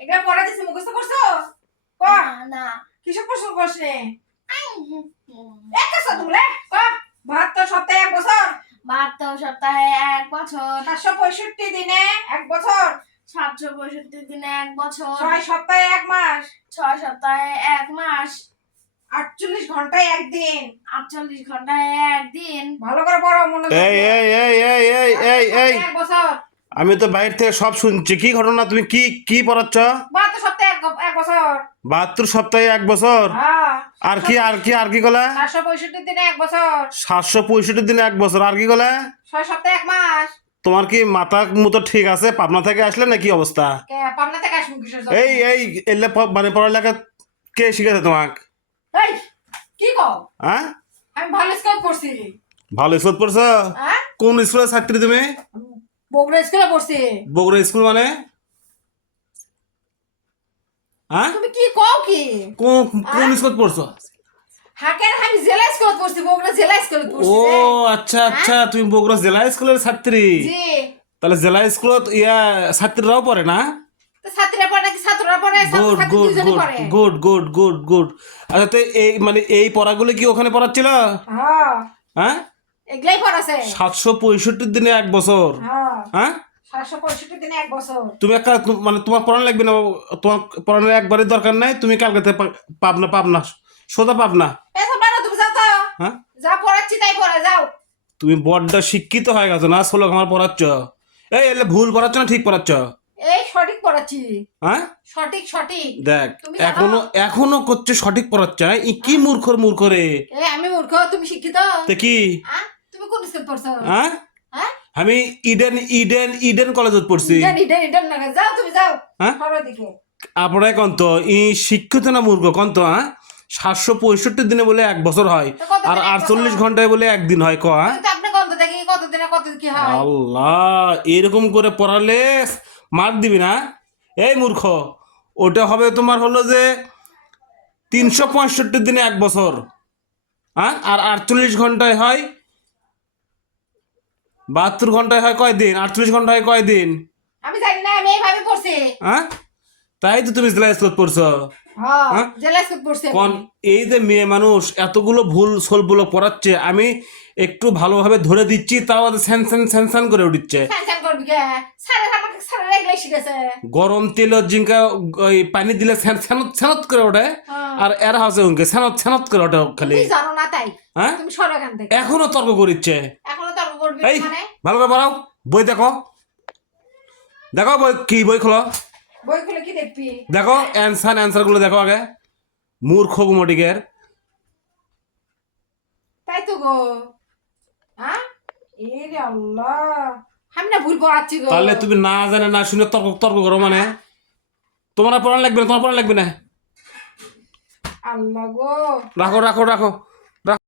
এগুলা পড়া দিছি মুখস্থ করছ? ক? না কিসব প্রশ্ন করছে এক বছর তুমি ক? বাহাত্তর সপ্তাহে এক বছর? বাহাত্তর সপ্তাহে এক বছর। সাতশো পঁয়ষট্টি দিনে এক বছর? সাতশো পঁয়ষট্টি দিনে এক বছর। ছয় সপ্তাহে এক মাস? ছয় সপ্তাহে এক মাস। আটচল্লিশ ঘন্টায় একদিন। আটচল্লিশ ঘন্টায় একদিন। ভালো করে পড়ো মনে এই এই এই এই এই এই এই। এক বছর। আমি তো বাইরে থেকে সব শুনছি। কি ঘটনা? তুমি কি কি পড়াচ্ছ? বাহাত্তর সপ্তাহে এক বছর। বাহাত্তর সপ্তাহে এক বছর? হ্যাঁ। আর কি আর কি আর কি গলা সাতশো পঁয়ষট্টি দিনে এক বছর। সাতশো পঁয়ষট্টি দিনে এক বছর। আর কি গলা ছয় সপ্তাহে এক মাস। তোমার কি মাথা মতো ঠিক আছে? পাবনা থেকে আসলে না কি অবস্থা? পাবনা থেকে কিসের এই এই এলে মানে পড়ালেখা কে শিখেছে তোমাক? এই কি কও? হ্যাঁ? আমি ভালো স্কুল পড়ছি। ভালো স্কুল পড়ছ? হ্যাঁ? কোন স্কুলের ছাত্রী তুমি? বগুড়া স্কুলে পড়ছি। বগুড়া স্কুল মানে? হ্যাঁ? তুমি কি কও কি? কোন কোন স্কুল পড়ছো? হাকের আমি জেলা স্কুলে পড়ছি বগুড়া জেলা স্কুলে পড়ছি ও আচ্ছা আচ্ছা তুমি বগুড়া জেলা স্কুলের ছাত্রী। জি। তাহলে জেলা স্কুলত ইয়া ছাত্রীরাও পড়ে না? ছাত্রীরা পড়ে নাকি ছাত্ররা পড়ে? গুড গুড দুজনে গুড পড়ে। Good good good good. আচ্ছা তো এই মানে এই পড়াগুলো কি ওখানে পড়াচ্ছিল? হ্যাঁ। হ্যাঁ? এগুলাই পড়াছে। সাতশো পঁয়ষট্টি দিনে এক বছর। হ্যাঁ। হ্যাঁ? তুমি একটা মানে তোমার পড়ানো লাগবে না তোমার পড়ানোর একবারই দরকার নাই তুমি কালকে থেকে পাবনা পাবনা সোজা পাবনা। তুমি হ্যাঁ? যা পড়াচ্ছি তাই পড়ে যাও। তুমি বড্ড শিক্ষিত হয়ে গেছো না ষোলো আমার পড়াচ্ছ। এই এলে ভুল পড়াচ্ছ না ঠিক পড়াচ্ছ? এই সঠিক পড়াচ্ছি। হ্যাঁ? সঠিক সঠিক। দেখ এখনও এখনও করছে সঠিক পড়াচ্ছে হ্যাঁ? ই কি মূর্খর মূর্খ রে আমি মূর্খ তুমি শিক্ষিত? তে কি? হ্যাঁ তুমি কোন স্কুল পড়ছো? হ্যাঁ হ্যাঁ? আমি ইডেন ইডেন ইডেন কলেজত পড়ছি। ইডেন ইডেন না যাও তুমি যাও। হ্যাঁ? আপনার কন্ত ই শিক্ষিত না মূর্খ? কন্ত হ্যাঁ? সাতশো পঁয়ষট্টি দিনে বলে এক বছর হয় আর আটচল্লিশ? ঘন্টায় বলে একদিন হয় ক হ্যাঁ? কিন্তু আপনি কত দেখি কত দিনে কত কি হয়? আল্লাহ এরকম করে পড়ালে মার দিবি না? এই মূর্খ ওটা হবে তোমার হলো যে তিনশো পঁয়ষট্টি দিনে এক বছর হ্যাঁ? আর আটচল্লিশ ঘন্টায় হয় বাহাত্তর ঘন্টায় হয় কয় দিন আটচল্লিশ ঘণ্টা হয় কয় দিন আমি জানি না আমি এইভাবে পড়ছি। হ্যাঁ? তাই তো তুমি জেলা স্কুল পড়ছো। হ্যাঁ? এই যে মেয়ে মানুষ এতগুলো ভুল সোলগুলো পড়াচ্ছে আমি একটু ভালোভাবে ধরে দিচ্ছি তাও স্যান স্যান স্যান স্যান করে উঠছে। গরম তেল জিঙ্কা ওই পানি দিলে স্যান- স্যানত করে ওঠে হ্যাঁ। আর এরা হচ্ছে উনকে স্যানত স্যানত করে ওঠে খালি। জানো না তাই। হ্যাঁ? এখনও তর্ক করিচ্ছে। এখনও করবি এই মানে? ভালো করে পড়াও। বই দেখো। দেখো বই কি বই খোলো। বই খুলে কি দেখবি? দেখো অ্যান্সার অ্যান্সারগুলো দেখো আগে। মূর্খ গুমটিকের। তাই তো গো। হ্যাঁ? এ রে আল্লাহ। আমি না ভুল পড়াচ্ছি গো। তাহলে তুমি না জানে না শুনে তর্ক তর্ক করো মানে। তোমার পড়ানো লাগবে না তোমার পড়ানো লাগবে না। আল্লাহ গো। রাখো রাখো রাখো।